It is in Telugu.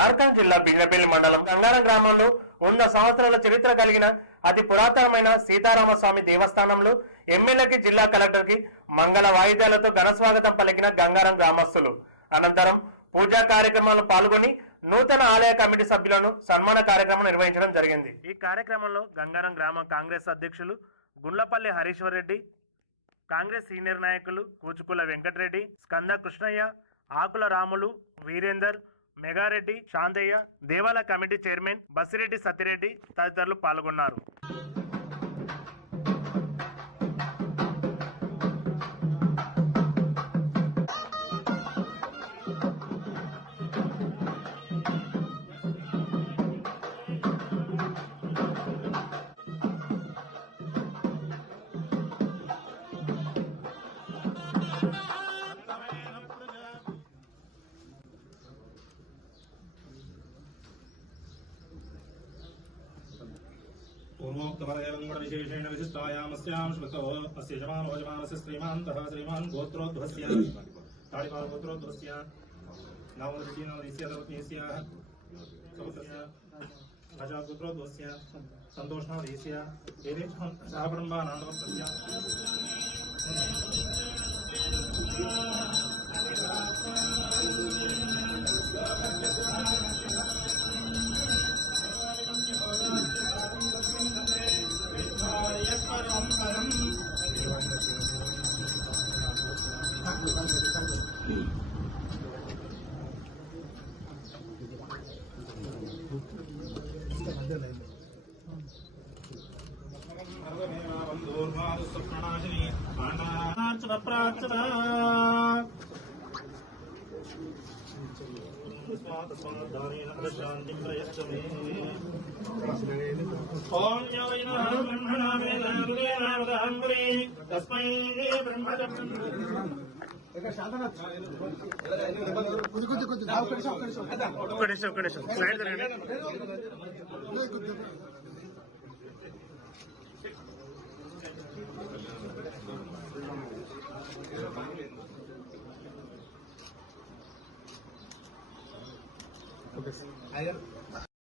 నార్కల్ జిల్లా బిజ్నపల్లి మండలం గంగారం గ్రామంలో 100 సంవత్సరాల చరిత్ర కలిగిన అతి పురాతనమైన సీతారామస్వామి దేవస్థానంలో ఎమ్మెల్యేకి జిల్లా కలెక్టర్కి మంగళ వాయిద్యాలతో ఘన స్వాగతం పలికిన గంగారం గ్రామస్తులు. అనంతరం పూజా కార్యక్రమాల్లో పాల్గొని నూతన ఆలయ కమిటీ సభ్యులను సన్మాన కార్యక్రమం నిర్వహించడం జరిగింది. ఈ కార్యక్రమంలో గంగారం గ్రామ కాంగ్రెస్ అధ్యక్షులు గుండ్లపల్లి హరీశ్వర్ రెడ్డి, కాంగ్రెస్ సీనియర్ నాయకులు కూచుకుల వెంకటరెడ్డి, స్కంద కృష్ణయ్య, ఆకుల రాములు, వీరేందర్, మెగారెడ్డి, శాంతయ్య, దేవాలయ కమిటీ చైర్మన్ బసిరెడ్డి సత్యరెడ్డి తదితరులు పాల్గొన్నారు. पूर्वोक्तपरदेवगुणविशेषेण विशिष्टायामस्यां श्रुतौ अस्य यजमानोऽयजमानस्य श्रीमान्तः श्रीमान् गोत्रोद्भवस्य ताळिपालगोत्रोद्भवस्य नामोदृतीनामस्य धर्मज्ञस्याः समुद्रस्य भाषागोत्रोद्भवस्य सन्तोषनामस्य एते सहब्रह्मानन्दवस्य ओम तस्मै Okay.